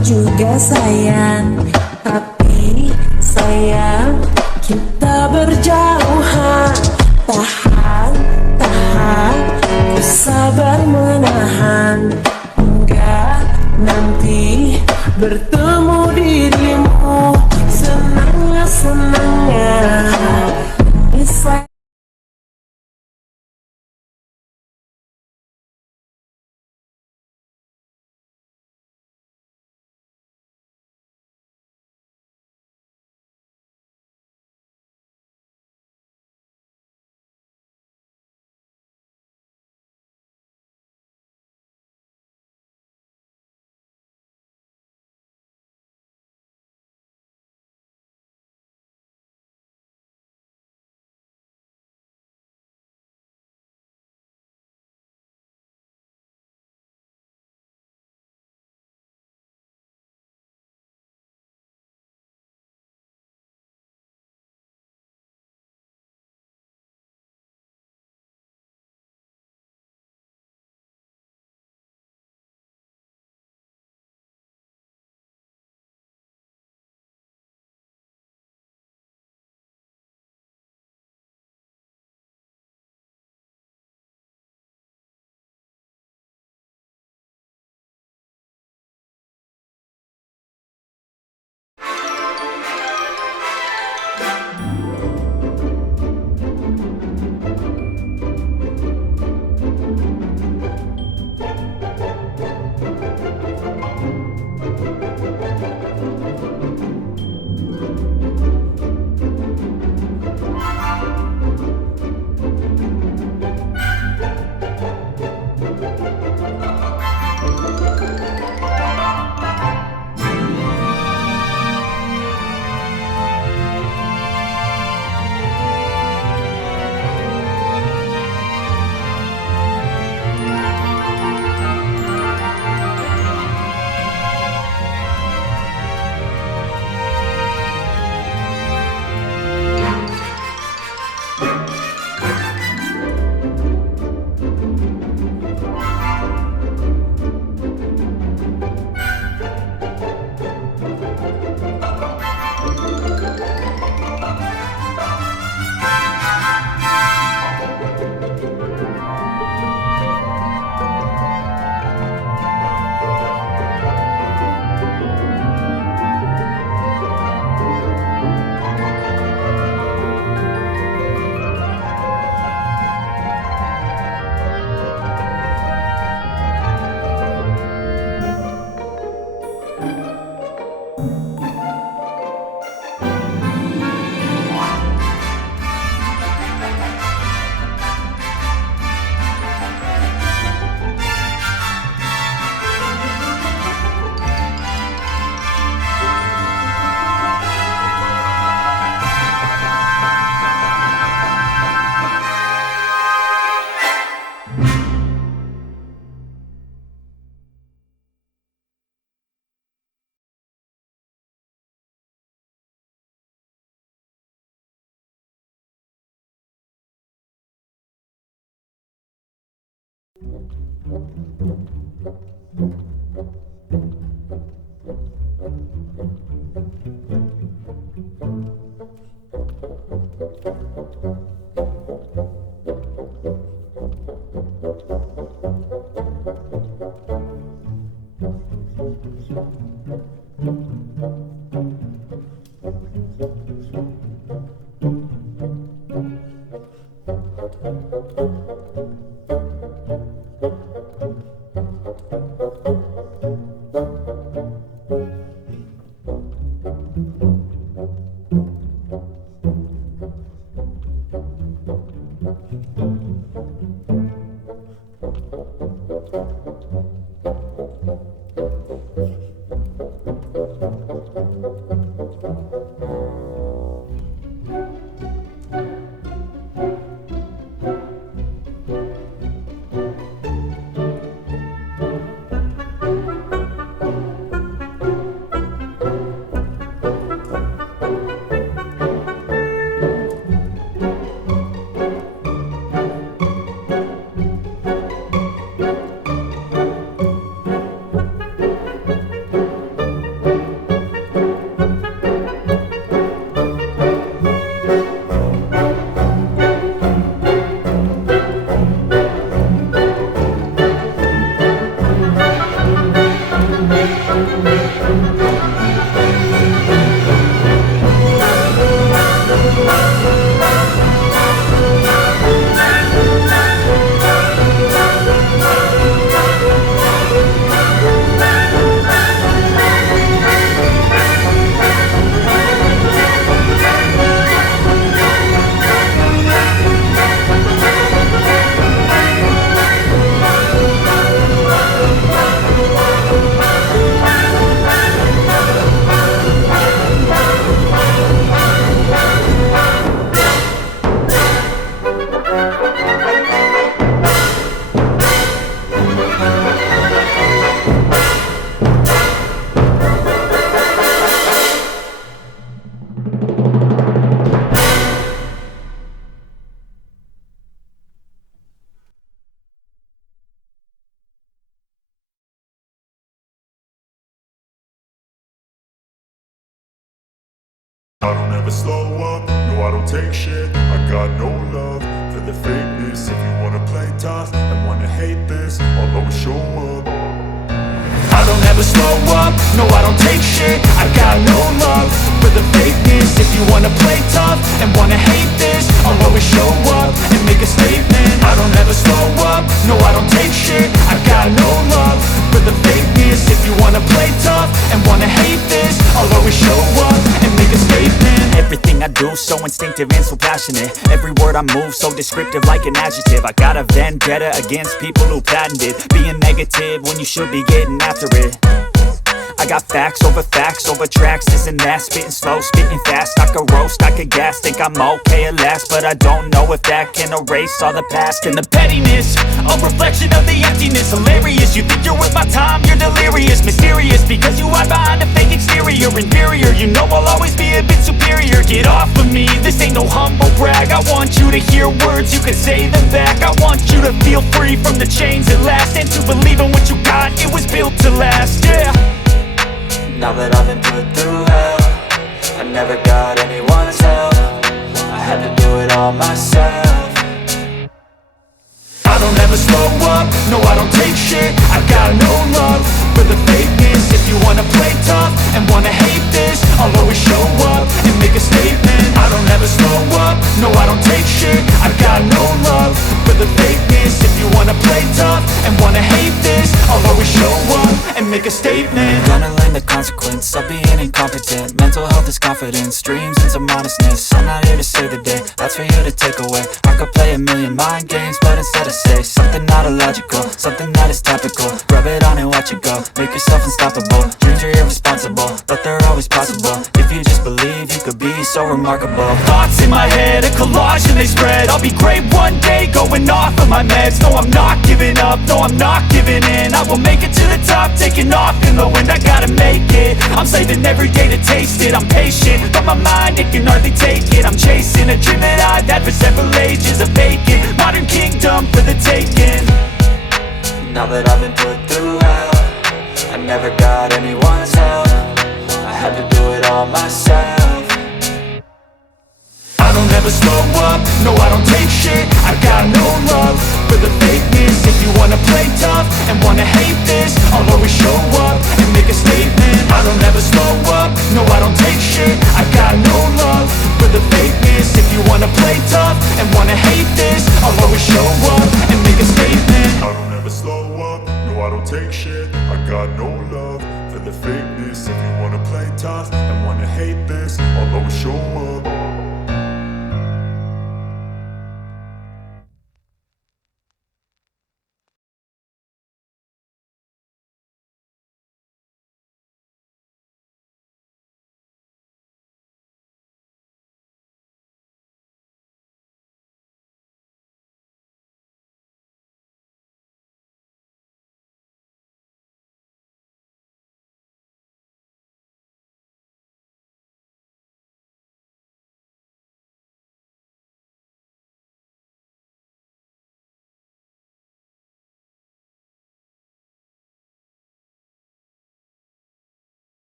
juga sayang, tapi sayang kita berjauhan. Tahan, tahan, ku sabar menahan, hingga nanti bertemu dirimu. Senangnya, senangnya bisa. never slow up, no I don't take shit. I got no love for the fakeness. If you wanna play tough and wanna hate this, I'll always show up. I don't ever slow up, no I don't take shit. I got no love for the fakeness. If you wanna play tough and wanna hate this, I'll always show up and make a statement. I don't ever slow up, no I don't take shit. I got no love for the fakeness. If you wanna play tough and wanna hate this, I'll always show up and make a statement. Everything I do so instinctive and so passionate. Every word I move so descriptive like an adjective. I got a vendetta against people who patented being negative when you should be getting after it. I got facts over tracks, this and that. Spitting slow, spitting fast. I could roast, I could gas. Think I'm okay at last, but I don't know if that can erase all the past. And the pettiness, a reflection of the emptiness. Hilarious, you think you're worth my time, you're delirious. Mysterious, because you hide behind a fake exterior. Inferior, you know I'll always be a bit superior. Get off of me, this ain't no humble brag. I want you to hear words, you can say them back. I want you to feel free from the chains at last, and to believe in what you got, it was built to last, yeah. Now that I've been put through hell, I never got anyone's help. I had to do it all myself. I don't ever slow up, no I don't take shit. I got no love for the fakeness. If you wanna play tough and wanna hate this, I'll always show up and make a statement. I don't ever slow up, no I don't take shit. I got no love for the fakeness. If you wanna play tough and wanna hate this, I'll always show up and make a statement. Gonna learn the consequence of being incompetent. Mental health is confidence, dreams and some modestness. I'm not here to save the day, that's for you to take away. I could play a million mind games, but instead I say something not illogical, something that is topical. Rub it on and watch it go, make yourself unstoppable. Dreams are irresponsible, but they're always possible. If you just believe, you could be so remarkable. Thoughts in my head, a collage and they spread. I'll be great one day, going off of my meds. No, I'm not giving up, no, I'm not giving in. I will make it to the top, taking off in the wind. I gotta make it, I'm saving every day to taste it. I'm patient, but my mind, it can hardly take it. I'm chasing a dream that I've had for several ages. A vacant, modern kingdom for the taking. Now that I've been put through hell, I never got anyone's help. I had to do it all myself. I don't ever slow up, no I don't take shit. I got no love for the fakeness. If you wanna play tough and wanna hate this, I'll always show up and make a statement. I don't ever slow up, no I don't take shit. I got no love for the fakeness. If you wanna play tough and wanna hate this, I'll always show up and make a statement. I don't ever slow up, no I don't take shit. I got no love for the fakeness. If you wanna play tough and wanna hate this, I'll always show up.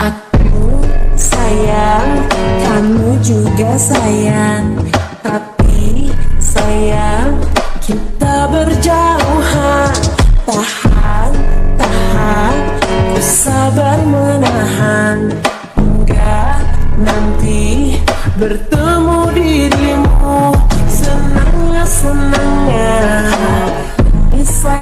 Aku sayang, kamu juga sayang. Tapi sayang, kita berjauhan. Tahan, tahan, ku sabar menahan. Hingga nanti bertemu dirimu. Senangnya senang.